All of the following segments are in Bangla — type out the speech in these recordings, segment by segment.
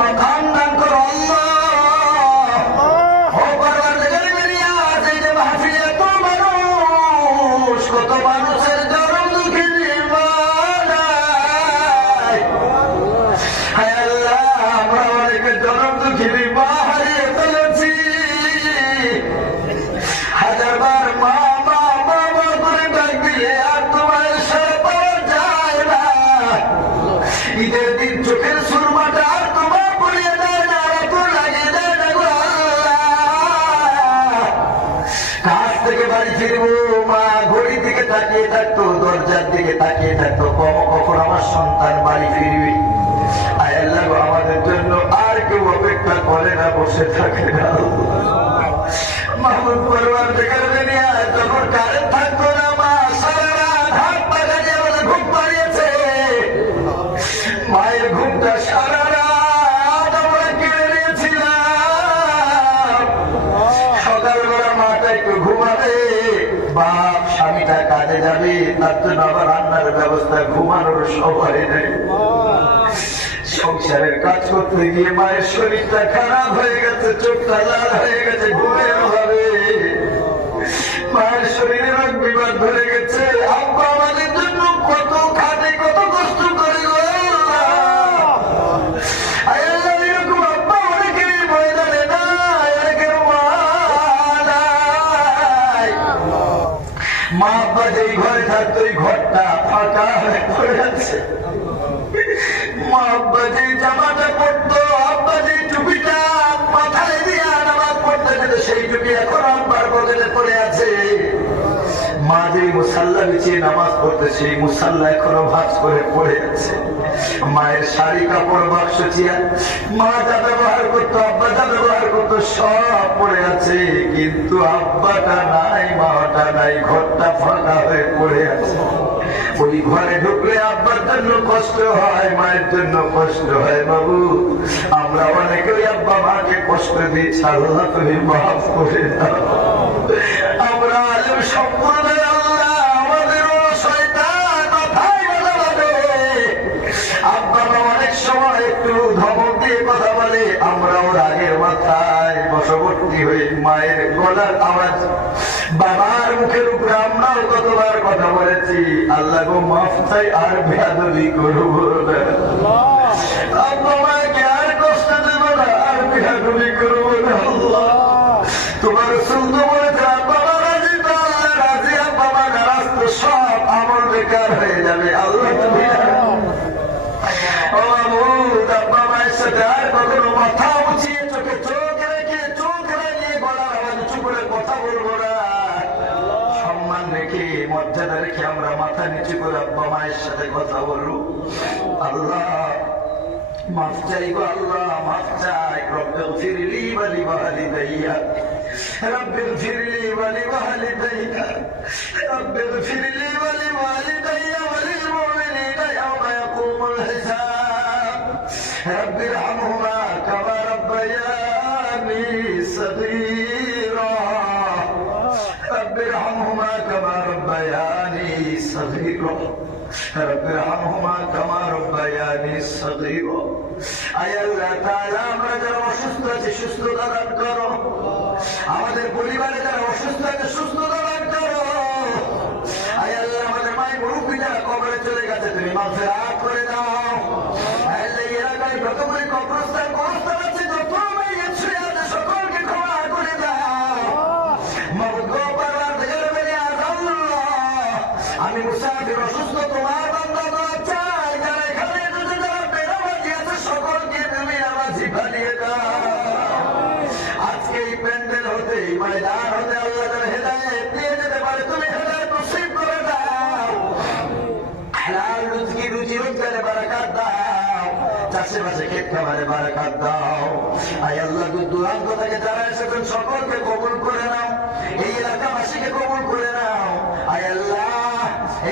মাকাম দান করো আল্লাহ। ও পরওয়ারদিগার মিলিয়াত, এই যে মাহফিলে এত মানুষ, কত মানুষের চরম দুঃখে জীবনায়। হায় আল্লাহ, আমরা অনেকের চরম দুঃখে মা হারিয়ে ফেলেছি। হাজারবার মা মা মা মা করে ডাক দিলে আর তোমার সারা পাওয়া যায় না। ঈদের দিন চোখের সুরমাটা আর তোমার পড়িয়ে দেয় না, আর তো লাগিয়ে দেয় না গো আল্লাহ। কাজ থেকে বাড়ি ফিরবো, মা ঘড়ির দিকে তাকিয়ে থাকতো, দরজার দিকে তাকিয়ে থাকতো, কখন আমার সন্তান বাড়ি ফিরবে। আয় আল্লাহ গো, আমাদের জন্য আর কেউ অপেক্ষা করে না, বসে থাকে না। মাহমুদ পরওয়ারদিগার মিলিয়াত, যখন কারেন্ট থাকতো না, মা সারা রাত হাত পা গাড়িয়ে আমাদের ঘুম পাড়িয়েছে। মায়ের ঘুমটা সারা রাত আমরা কেড়ে নিয়েছিলাম। সকালবেলা মাটা একটু ঘুমাবে, বাপ স্বামীটা কাজে যাবে, তার জন্য আবার রান্নার ব্যবস্থা, ঘুমানোর সময় নেই। সংসারের কাজ করতে গিয়ে মায়ের শরীরটা খারাপ হয়ে গেছে, চোখটা লাল হয়ে গেছে ঘুমের অভাবে। মায়ের শরীরে রোগ বিবাদ ধরে গেছে। আব্বা আমাদের জন্য কত খাটে, কত কষ্ট করে গো আল্লাহ। আয় আল্লাহ, এরকম আব্বা অনেকের ময়দানে নাই, অনেকের মা নাই। মা আব্বা যেই ঘরে থাকতো, ওই ঘরটা ফাঁকা হয়ে পড়ে আছে। মা আব্বা যে জামাটা পড়তো, আব্বা যে টুপিটা মাথায় দিয়ে নামাজ পড়তে যেত, সেই টুপি এখন আব্বার বদলে পড়ে আছে। মা যে মুসাল্লা বিছিয়ে নামাজ পড়তে, সেই মুসাল্লা এখনো ভাঁজ করে পড়ে আছে। মায়ের শাড়ি কাপড় বাক্স চেয়ার মা যা ব্যবহার করতো, আব্বা যা ব্যবহার করতো, সব পড়ে আছে। কিন্তু আব্বাটা নাই, মাটা নাই, ঘরটা ফাঁকা হয়ে পড়ে আছে। ওই ঘরে ঢুকলে আব্বার জন্য কষ্ট হয়, মায়ের জন্য কষ্ট হয়। বাবু, আমরা অনেকে ওই আব্বা মাকে কষ্ট দিয়েছি, আল্লাহ তুমি মাফ করে দাও। আমরা আলেম সম্প্রদায় আল্লাহ, আমাদেরও শয়তান মাথায় বাধা বাঁধে। আব্বা মা অনেক সময় একটু ধমক দিয়ে কথা বলে, আমরাও রাগের মাথায় বশবর্তী হয়ে মায়ের গলার আওয়াজ, বাবার মুখের উপরে আমরাও কতবার কথা বলেছি। আল্লাহ গো মাফ চাই, আর বেয়াদবি করবো না। আব্বা মাকে আর কষ্ট দেব না, আর বেয়াদবি করবো না। আল্লাহ, তোমার রাসূল তো বলেছে, আব্বা মা রাজি তো আল্লাহ রাজি, আব্বা মা নারাজ তো সব আমল বেকার হয়ে যাবে। আল্লাহ তুমি ও মাহমুদ, আব্বা মায়ের সাথে আর কখনো মাথা উঁচিয়ে চোখে চোখ রেখে, চোখ লাগিয়ে গলার আওয়াজ উঁচু করে কথা বলবো না। সম্মান রেখে, মর্যাদা রেখে আমরা মাথা নিচু করে আব্বা মায়ের সাথে কথা বলবো। আল্লাহ মাফ চাইবো, আল্লাহ মাফ চাই। রব্বিগফিরলি ওয়া লিওয়ালিদাইয়া, রব্বিগফিরলি ওয়া লিওয়ালিদাইয়া, রব্বিগফিরলি ওয়া লিওয়ালিদাইয়া ওয়া লিল মুমিনিনা ইয়াওমা ইয়াকুমুল হিসাব। রব্বিরহামহুমা কামা রাব্বায়ানি সগীরা, রব্বিরহামহুমা কামা রাব্বায়ানি সগীরা, রব্বিরহামহুমা কামা রাব্বায়ানি সগীরা। আয় আল্লাহ তাআলা, আমরা যারা অসুস্থ আছি সুস্থতা দান করো। আমাদের পরিবারে যারা অসুস্থ আছে সুস্থতা দান করো। আয় আল্লাহ, আমাদের মায়ের মুরব্বী যারা কবরে চলে গেছে, তুমি মাগফিরাত করে দাও। আয় আল্লাহ, এই এলাকায় যতগুলি কবরস্থান আছে, যত মাইয়িত শুয়ে আছে, সকলকে ক্ষমা করে দাও। মাবুদ গো পরওয়ারদিগার মিলিয়াত, আল্লাহ আমি মুসাফির, অসুস্থ, তোমার বান্দা দোয়া চাই। যারা এখানে এসেছে, যারা বেনামাজি আছে, সকলকে তুমি নামাজি বানিয়ে দাও। আজকে এই প্যান্ডেল হতে, এই ময়দান হতে আল্লাহ যারা হেদায়েত দিয়ে যেতে পারে, তুমি হেদায়েত নসিব করে দাও। হালাল রুজি, রুজি রোজগারে বারাকাত দাও। চাষবাসে ক্ষেত খাবারে বারাকাত দাও। আয় আল্লাহ, দূর দূরান্ত থেকে যারা এসেছেন সকলকে কবুল করে নাও। এই এলাকাবাসীকে কবুল করে নাও। আয় আল্লাহ,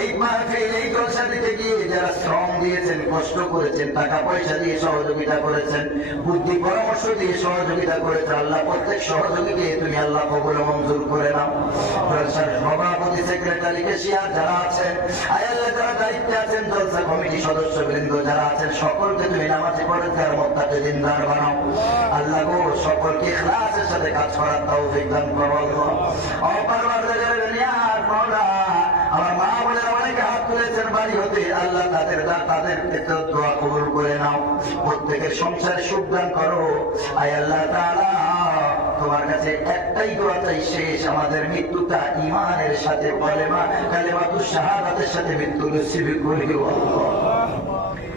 এই মাহফিল এই জলসা দিতে গিয়ে যারা শ্রম দিয়েছেন, কষ্ট করেছেন, টাকা পয়সা দিয়ে সহযোগিতা করেছেন, বুদ্ধি পরামর্শ দিয়ে সহযোগিতা করেছেন, আল্লাহ প্রত্যেক সহযোগীকে তুমি আল্লাহ কবুল মঞ্জুর করে নাও। জলসার সভাপতি, সেক্রেটারি, কেশিয়ার যারা আছেন, আয় আল্লাহ যারা দায়িত্বে আছেন, জলসা কমিটি সদস্যবৃন্দ যারা আছেন, সকলকে তুমি নামাজি পড়েন মক্কাতে দিনদার বানাও। আল্লাহ গো সকলকে ইখলাসের সাথে কাজ করার তৌফিক দান করো। আমার মা বলে অনেকে হাত তুলেছেন বাড়ি হতে, আল্লাহ তাদের দোয়া কবুল করে নাও। প্রত্যেকের সংসারে সুখ দান করো। আয় আল্লাহ তাআলা তোমার কাছে একটাই দোয়া চাই, শেষ আমাদের মৃত্যুটা ঈমানের সাথে, কালেমাতুশ শাহাদাতের সাথে মৃত্যু নসিব করে দিও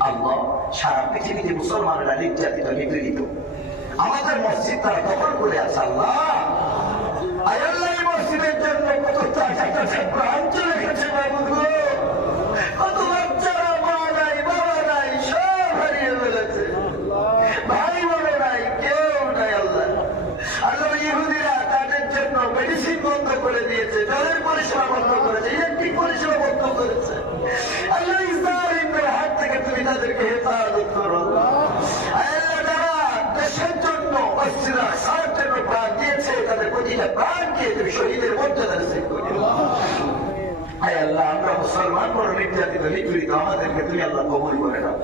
আল্লাহ। সারা পৃথিবীতে মুসলমানরা নির্যাতিত, নিপীড়িত, আমাদের মসজিদ তারা দখল করে আছে আল্লাহ। আয় আল্লাহ এই মসজিদের জন্য কত টাকা প্রাণ চলে গেছে বাবু, কত বাচ্চারা মা নাই বাবা নাই সব হারিয়ে ফেলেছে, ভাই বোন নাই কেউ নাই আল্লাহ। আল্লাহ ইহুদিরা তাদের জন্য মেডিসিন বন্ধ করে দিয়েছে, জলের পরিষেবা বন্ধ করেছে, ইলেকট্রিক পরিষেবা বন্ধ করেছে। আল্লাহ ইসরায়েলের হাত থেকে তুমি তাদেরকে হেফাজত করো। দেশের জন্য অস্থিরা সার জন্য প্রাণ দিয়েছে, তাদের প্রতিটা প্রাণকে তুমি শহীদের মর্যাদা নিশ্চিত করে দাও। আয় আল্লাহ আমরা মুসলমান বড় নির্যাতিত, নিপীড়িত, আমাদেরকে তুমি আল্লাহ কবুল করে দাও।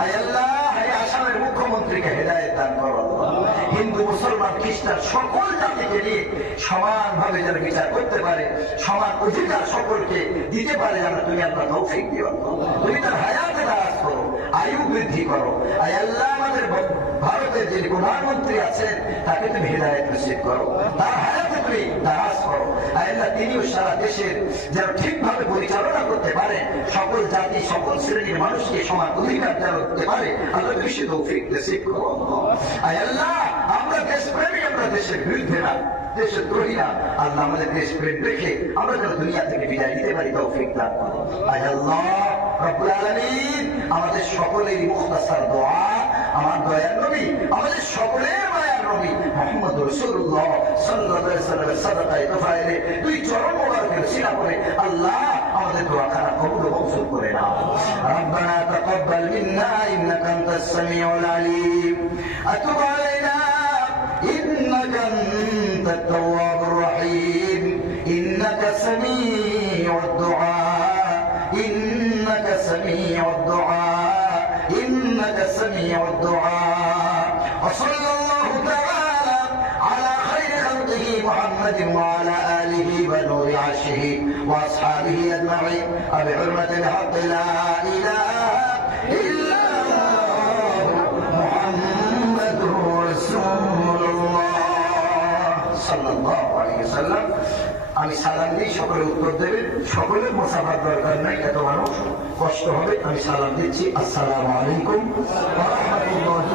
আয় আল্লাহ এই আসামের মুখ্যমন্ত্রীকে হেদায়েত দান করো। হিন্দু মুসলমান খ্রিস্টান সকল জাতিকে নিয়ে সমানভাবে যেন বিচার করতে পারে, সমান অধিকার সকলকে দিতে পারে যেন তুমি আল্লাহ তৌফিক দিও। তুমি তার হায়াতে দারাজ করো, আয়ু বৃদ্ধি করো। আয় আল্লাহ আমাদের ভারতের যে প্রধানমন্ত্রী আছেন তাকে তুমি হেদায়েত নসিব করো, তার হায়াতে তুমি দারাজ করো। আয় আল্লাহ তিনিও সারা দেশের যেন ঠিকভাবে পরিচালনা করতে পারে, সকল জাতি সকল শ্রেণীর মানুষকে সমান অধিকার যেন দিতে পারে, আল্লাহ তুমি সে তৌফিক নসিব করো। আয় আল্লাহ আমরা দেশপ্রেমী, আমরা দেশের বিরুদ্ধে না, দেশের দ্রোহী না। আল্লাহ আমাদের দেশপ্রেম রেখে আমরা যেন দুনিয়া থেকে বিদায় নিতে পারি তৌফিক দান করো। আয় আল্লাহ রব্বুল আলামিন আমাদের সকলেরই মুখতাসার দোয়া, আমার দয়ার নবী, আমাদের সকলের মায়ার নবী মুহাম্মদ রাসূলুল্লাহ সাল্লাল্লাহু আলাইহি ওয়াসাল্লামের সাদাকায়ে তোফায়েলে দুই চরণ মোবারকের সিনা করে আল্লাহ আমাদের দোয়া খানা কবুল ও মঞ্জুর করে নাও। রব্বানা তাকাব্বাল মিন্না ইন্নাকা আনতাস সামিউল আলিম, আতুব আলাইনা ইন্নাকা আনতাত তাওয়াবুর রহিম, ইন্নাকা সামিউদ দুআ, ইন্নাকা সামিউদ দুআ, إنك سميع الدعاء. وصلى الله تعالى على خير خلقه محمد وعلى آله ونور عرشه وأصحابه أجمعين وبحرمة الحق لا إله إلا الله محمد رسول الله صلى الله عليه وسلم. আমি সালাম দিই, সকলে উত্তর দেবেন। সকলের মুসাফার দরকার নাই, এত মানুষ কষ্ট হবে। আমি সালাম দিচ্ছি, আসসালামু আলাইকুম ওয়া রাহমাতুল্লাহি